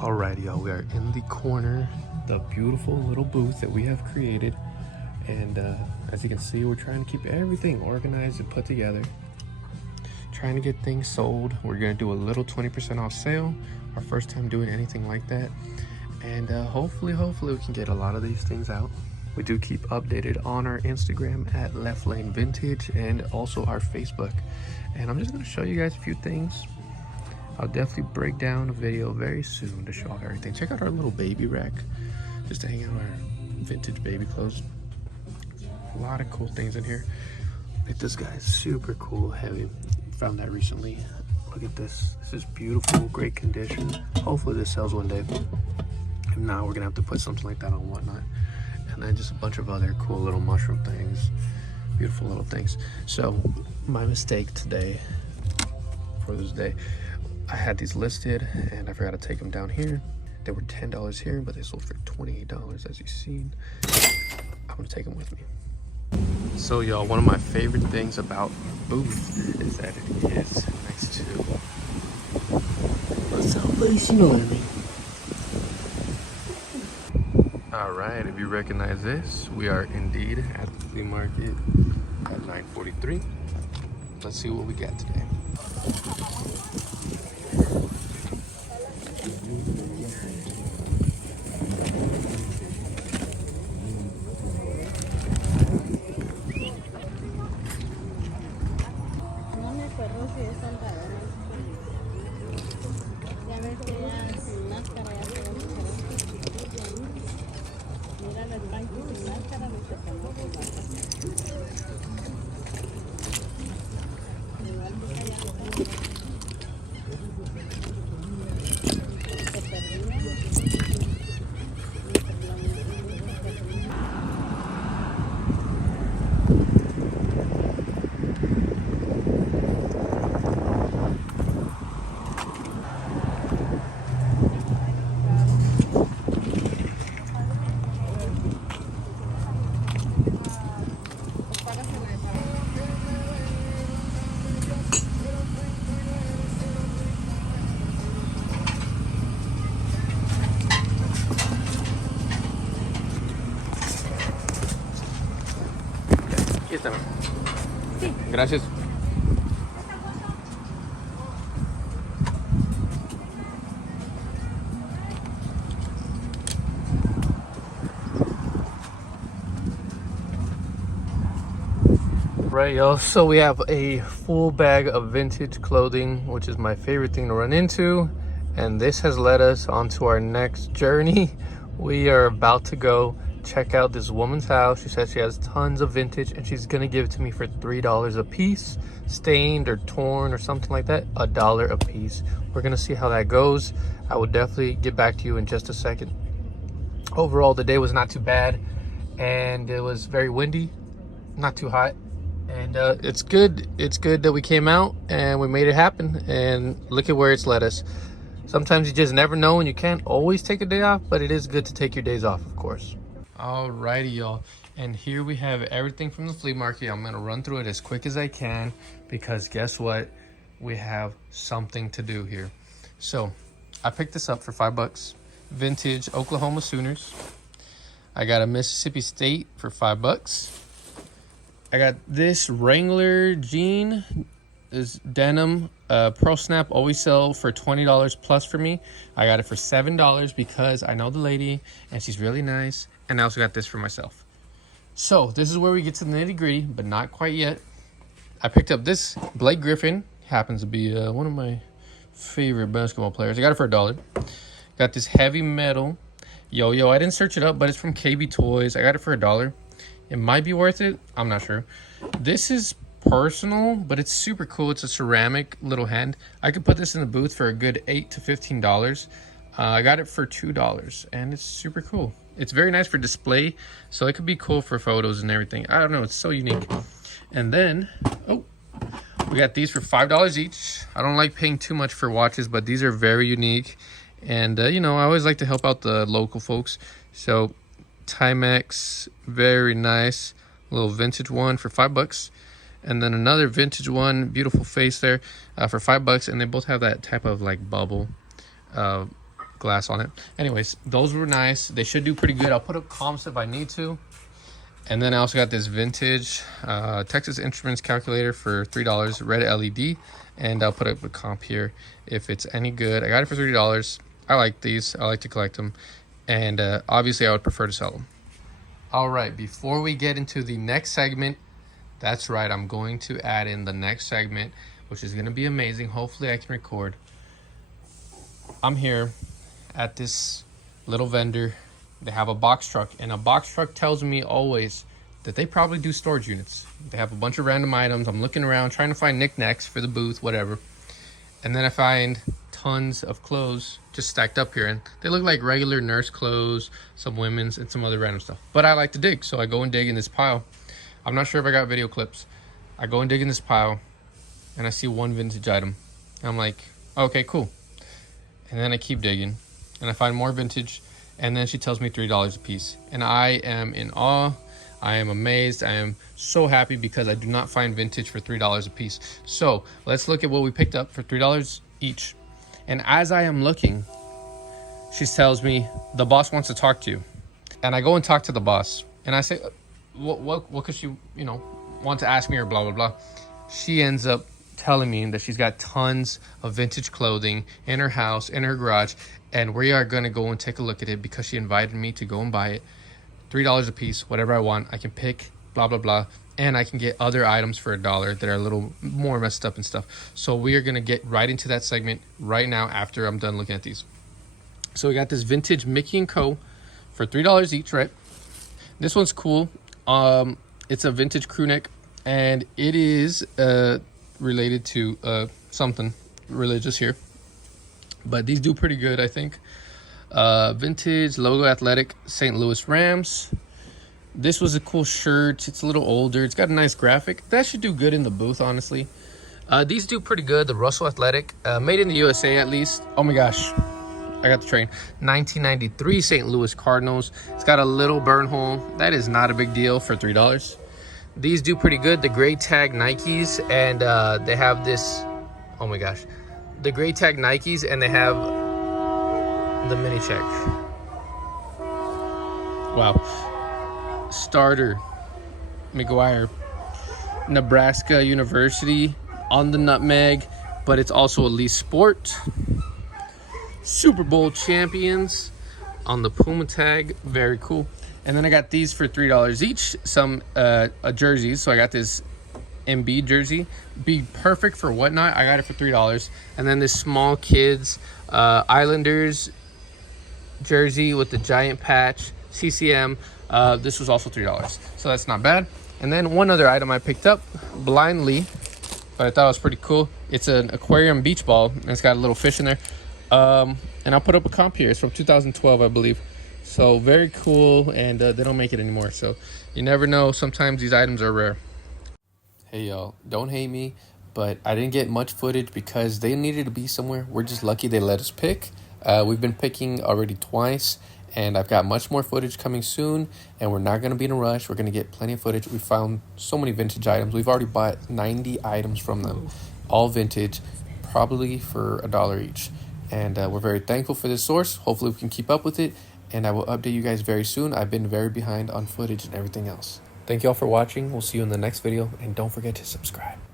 Alrighty, y'all, we are in the corner, the beautiful little booth that we have created. And as you can see, we're trying to keep everything organized and put together. Trying to get things sold. We're gonna do a little 20% off sale. Our first time doing anything like that. And hopefully we can get a lot of these things out. We do keep updated on our Instagram at Left Lane Vintage and also our Facebook. And I'm just gonna show you guys a few things. I'll definitely break down a video very soon to show off everything. Check out our little baby rack, just to hang out our vintage baby clothes. A lot of cool things in here. Like this guy is super cool, heavy. Found that recently. Look at this. This is beautiful, great condition. Hopefully this sells one day. If not, we're gonna have to put something like that on Whatnot. And then just a bunch of other cool little mushroom things. Beautiful little things. So my mistake today, for this day, I had these listed and I forgot to take them down here. They were $10 here, but they sold for $28, as you've seen. I'm gonna take them with me. So y'all, one of my favorite things about booth is that it is next to the Salvation Army. All right, if you recognize this, we are indeed at the flea market at 9:43. Let's see what we got today. Sí. Gracias. Right, y'all, so we have a full bag of vintage clothing, which is my favorite thing to run into, and this has led us onto our next journey. We are about to go check out this woman's house. She says she has tons of vintage and she's gonna give it to me for $3 a piece, stained or torn or something like that, $1 a piece. We're gonna see how that goes. I will definitely get back to you in just a second. Overall, the day was not too bad and it was very windy, not too hot. And it's good that we came out and we made it happen, and look at where it's led us. Sometimes you just never know, and you can't always take a day off, but it is good to take your days off, of course. Alrighty, y'all, and here we have everything from the flea market. I'm gonna run through it as quick as I can because guess what? We have something to do here. So I picked this up for $5. Vintage Oklahoma Sooners. I got a Mississippi State for $5. I got this Wrangler jean, is denim, Pearl Snap, always sell for $20 plus for me. I got it for $7 because I know the lady and she's really nice. And I also got this for myself. So this is where we get to the nitty gritty, but not quite yet. I picked up this Blake Griffin, happens to be one of my favorite basketball players. I got it for $1. Got this heavy metal yo-yo. I didn't search it up, but it's from KB Toys. I got it for $1. It might be worth it. I'm not sure. This is personal, but it's super cool. It's a ceramic little hand. I could put this in the booth for a good $8 to $15. I got it for $2, and it's super cool. It's very nice for display, so it could be cool for photos and everything. I don't know. It's so unique. And then, we got these for $5 each. I don't like paying too much for watches, but these are very unique. And, you know, I always like to help out the local folks. So Timex, very nice little vintage one for $5, and then another vintage one, beautiful face there, for $5, and they both have that type of like bubble glass on it. Anyways, those were nice. They should do pretty good. I'll put up comps if I need to. And then I also got this vintage Texas Instruments calculator for $3, red LED. And I'll put up a comp here if it's any good. I got it for $30. I like these. I like to collect them. And obviously I would prefer to sell them. All right, before we get into the next segment, that's right, I'm going to add in the next segment, which is going to be amazing. Hopefully I can record. I'm here at this little vendor. They have a box truck, and a box truck tells me always that they probably do storage units. They have a bunch of random items. I'm looking around trying to find knickknacks for the booth, whatever. And then I find tons of clothes just stacked up here, and they look like regular nurse clothes, some women's, and some other random stuff. But I like to dig, so I go and dig in this pile. I'm not sure if I got video clips. I go and dig in this pile, and I see one vintage item. And I'm like, okay, cool. And then I keep digging, and I find more vintage, and then she tells me $3 a piece. And I am in awe. I am amazed. I am so happy because I do not find vintage for $3 a piece. So let's look at what we picked up for $3 each. And as I am looking, she tells me, the boss wants to talk to you. And I go and talk to the boss, and I say, what could she, want to ask me, or blah, blah, blah. She ends up telling me that she's got tons of vintage clothing in her house, in her garage, and we are going to go and take a look at it because she invited me to go and buy it. $3 a piece, whatever I want. I can pick, blah, blah, blah. And I can get other items for $1 that are a little more messed up and stuff. So we are going to get right into that segment right now after I'm done looking at these. So we got this vintage Mickey & Co. for $3 each, right? This one's cool. It's a vintage crew neck, and it is related to something religious here. But these do pretty good, I think. Vintage logo athletic St. Louis Rams. This was a cool shirt. It's a little older. It's got a nice graphic. That should do good in the booth, honestly. These do pretty good. The Russell Athletic, made in the USA at least. Oh my gosh, I got the train. 1993 St. Louis Cardinals. It's got a little burn hole. That is not a big deal for $3. These do pretty good. The gray tag Nikes, and they have this. Oh my gosh, the gray tag Nikes, and they have the mini check. Wow. Starter McGuire, Nebraska University on the nutmeg, but it's also Elite Sport. Super Bowl champions on the Puma tag. Very cool. And then I got these for $3 each. Some jerseys. So I got this MB jersey. Be perfect for whatnot. I got it for $3. And then this small kids Islanders jersey with the giant patch, CCM. This was also $3, so that's not bad. And then one other item I picked up blindly, but I thought it was pretty cool. It's an aquarium beach ball, and it's got a little fish in there. And I'll put up a comp here. It's from 2012, I believe. So very cool, and they don't make it anymore. So you never know. Sometimes these items are rare. Hey y'all, don't hate me, but I didn't get much footage because they needed to be somewhere. We're just lucky they let us pick. We've been picking already twice, and I've got much more footage coming soon, and we're not going to be in a rush. We're going to get plenty of footage. We found so many vintage items. We've already bought 90 items from them, all vintage, probably for $1 each. And we're very thankful for this source. Hopefully we can keep up with it, and I will update you guys very soon. I've been very behind on footage and everything else. Thank you all for watching. We'll see you in the next video, and don't forget to subscribe.